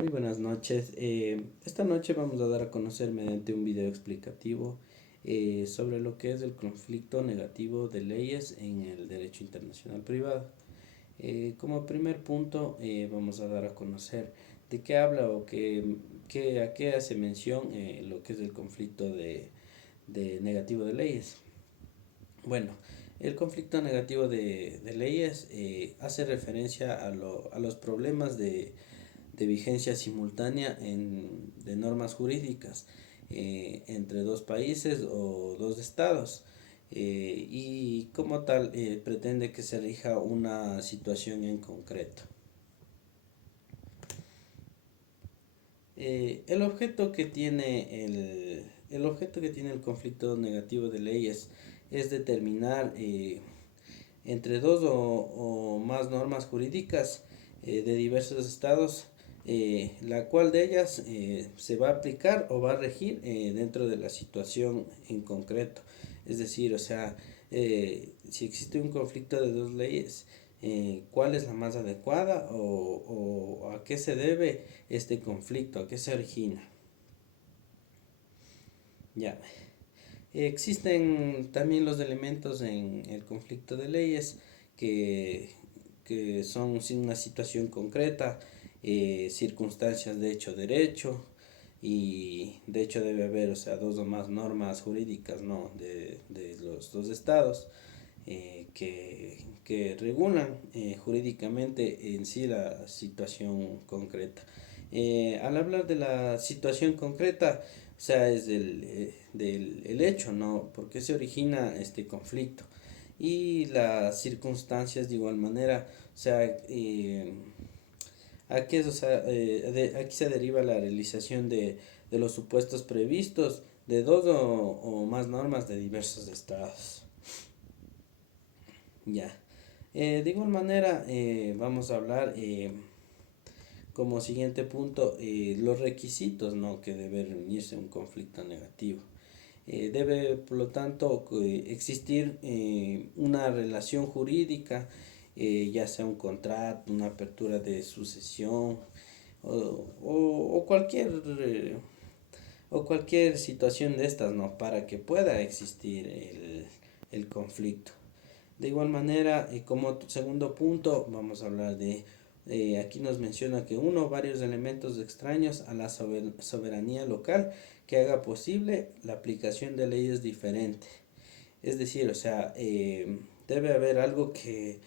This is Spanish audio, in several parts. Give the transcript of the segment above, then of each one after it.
Muy buenas noches. Esta noche vamos a dar a conocer mediante un video explicativo sobre lo que es el conflicto negativo de leyes en el derecho internacional privado. Como primer punto vamos a dar a conocer de qué habla o a qué hace mención lo que es el conflicto de negativo de leyes. Bueno, el conflicto negativo de leyes hace referencia a los problemas de vigencia simultánea de normas jurídicas entre dos países o dos estados, y como tal pretende que se rija una situación en concreto. El objeto que tiene el conflicto negativo de leyes es determinar entre dos o más normas jurídicas de diversos estados, la cual de ellas se va a aplicar o va a regir dentro de la situación en concreto. Es decir, o sea, si existe un conflicto de dos leyes, cuál es la más adecuada o a qué se debe este conflicto, a qué se origina. Ya. Existen también los elementos en el conflicto de leyes que, que son sin una situación concreta, circunstancias de hecho derecho, y de hecho debe haber, o sea, dos o más normas jurídicas, ¿no?, de los dos estados que regulan jurídicamente en sí la situación concreta. Al hablar de la situación concreta, o sea, es del el hecho, ¿no? ¿Por qué se origina este conflicto? Y las circunstancias de igual manera, o sea, aquí, o sea, aquí se deriva la realización de los supuestos previstos de dos o más normas de diversos estados. Ya. De igual manera, vamos a hablar como siguiente punto los requisitos, ¿no?, que debe reunirse un conflicto negativo. Debe, por lo tanto, existir una relación jurídica, ya sea un contrato, una apertura de sucesión o cualquier situación de estas, ¿no?, para que pueda existir el conflicto. De igual manera, como segundo punto, vamos a hablar aquí nos menciona que uno o varios elementos extraños a la soberanía local que haga posible la aplicación de leyes diferentes. Es decir, o sea, debe haber algo que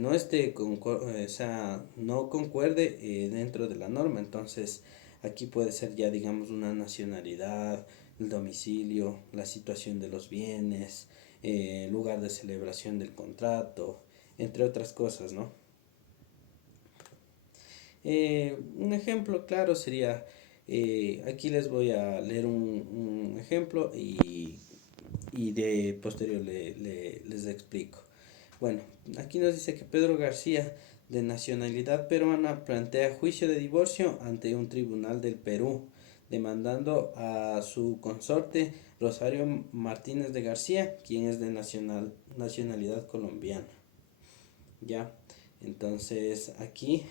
no esté, o sea, no concuerde dentro de la norma. Entonces, aquí puede ser ya, digamos, una nacionalidad, el domicilio, la situación de los bienes, lugar de celebración del contrato, entre otras cosas, ¿no? Un ejemplo claro sería, aquí les voy a leer un ejemplo y de posterior les explico. Bueno, aquí nos dice que Pedro García, de nacionalidad peruana, plantea juicio de divorcio ante un tribunal del Perú, demandando a su consorte Rosario Martínez de García, quien es de nacionalidad colombiana. Ya, entonces aquí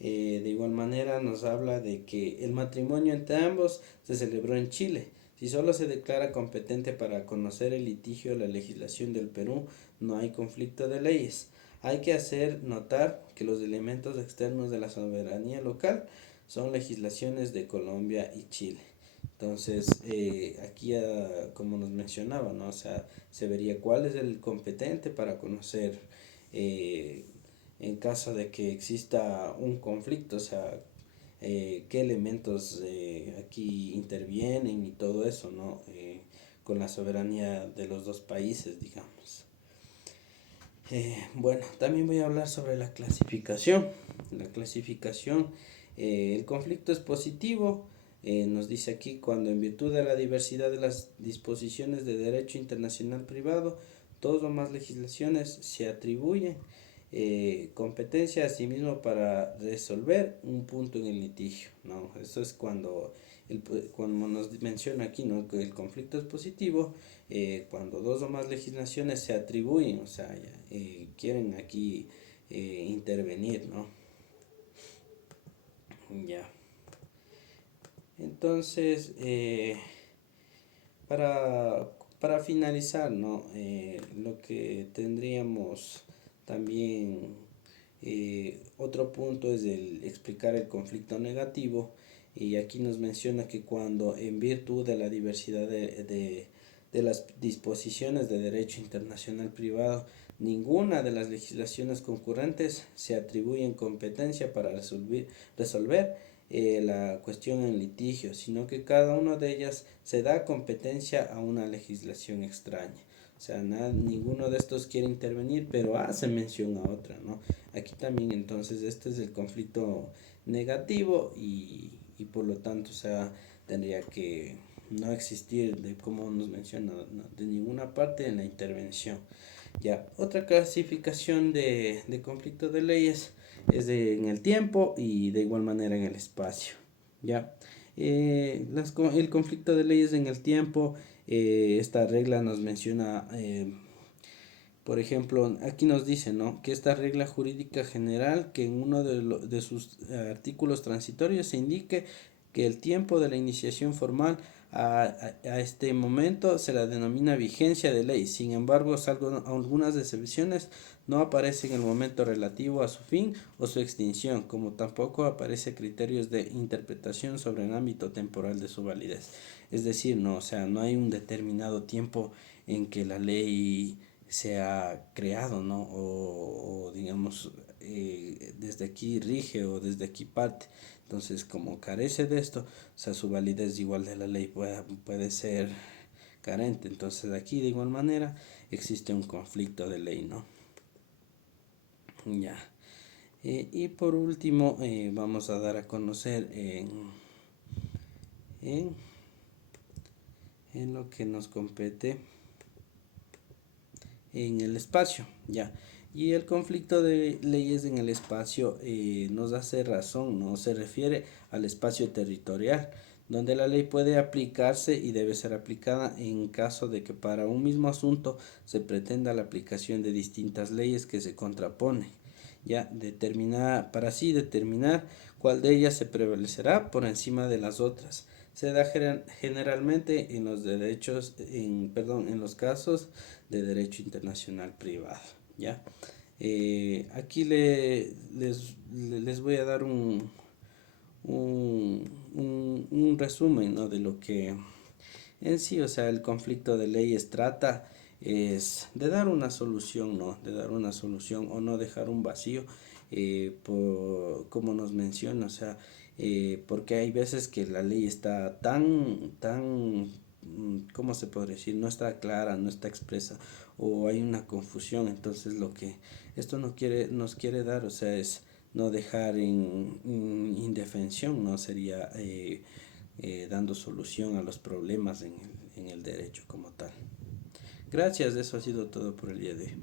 de igual manera nos habla de que el matrimonio entre ambos se celebró en Chile. Si solo se declara competente para conocer el litigio la legislación del Perú, no hay conflicto de leyes. Hay que hacer notar que los elementos externos de la soberanía local son legislaciones de Colombia y Chile. Entonces, aquí, como nos mencionaba, ¿no?, o sea, se vería cuál es el competente para conocer en caso de que exista un conflicto, o sea, qué elementos aquí intervienen y todo eso, ¿no? Con la soberanía de los dos países, digamos. Bueno, también voy a hablar sobre la clasificación. La clasificación, el conflicto es positivo, nos dice aquí, cuando en virtud de la diversidad de las disposiciones de derecho internacional privado, dos o más legislaciones se atribuyen competencia a sí mismo para resolver un punto en el litigio, ¿no? Eso es cuando nos menciona aquí, ¿no?, que el conflicto es positivo, cuando dos o más legislaciones se atribuyen, o sea, quieren aquí intervenir, ¿no? Ya. Entonces, para finalizar, ¿no? Lo que tendríamos también, otro punto es el explicar el conflicto negativo. Y aquí nos menciona que cuando en virtud de la diversidad de las disposiciones de derecho internacional privado, ninguna de las legislaciones concurrentes se atribuye en competencia para resolver la cuestión en litigio, sino que cada una de ellas se da competencia a una legislación extraña. O sea, ninguno de estos quiere intervenir, pero hace mención a otra, ¿no? Aquí también entonces este es el conflicto negativo y por lo tanto, o sea, tendría que no existir, de como nos menciona, no, de ninguna parte en la intervención. Ya, otra clasificación de conflicto de leyes es en el tiempo y de igual manera en el espacio. Ya, el conflicto de leyes en el tiempo, esta regla nos menciona, por ejemplo, aquí nos dice, ¿no? Que esta regla jurídica general, que en uno de sus artículos transitorios se indique que el tiempo de la iniciación formal a este momento se la denomina vigencia de ley. Sin embargo, salvo algunas excepciones, no aparece en el momento relativo a su fin o su extinción, como tampoco aparece criterios de interpretación sobre el ámbito temporal de su validez. Es decir, no, o sea, no hay un determinado tiempo en que la ley se ha creado, ¿no? O digamos, desde aquí rige o desde aquí parte. Entonces, como carece de esto, o sea, su validez igual de la ley puede ser carente. Entonces, aquí de igual manera existe un conflicto de ley, ¿no? Ya. Y por último, vamos a dar a conocer en, en lo que nos compete en el espacio, ya. Y el conflicto de leyes en el espacio nos hace razón, no se refiere al espacio territorial, donde la ley puede aplicarse y debe ser aplicada en caso de que para un mismo asunto se pretenda la aplicación de distintas leyes que se contraponen. Ya para así determinar cuál de ellas se prevalecerá por encima de las otras. Se da generalmente en los en los casos de derecho internacional privado. ¿Ya? Aquí les voy a dar un resumen, ¿no? De lo que en sí, o sea, el conflicto de leyes trata es de dar una solución, ¿no? De dar una solución o no dejar un vacío, como nos menciona, o sea, porque hay veces que la ley está ¿cómo se podría decir? No está clara, no está expresa o hay una confusión. Entonces lo que esto nos quiere dar, o sea, es no dejar en indefensión, no sería dando solución a los problemas en el derecho como tal. Gracias, eso ha sido todo por el día de hoy.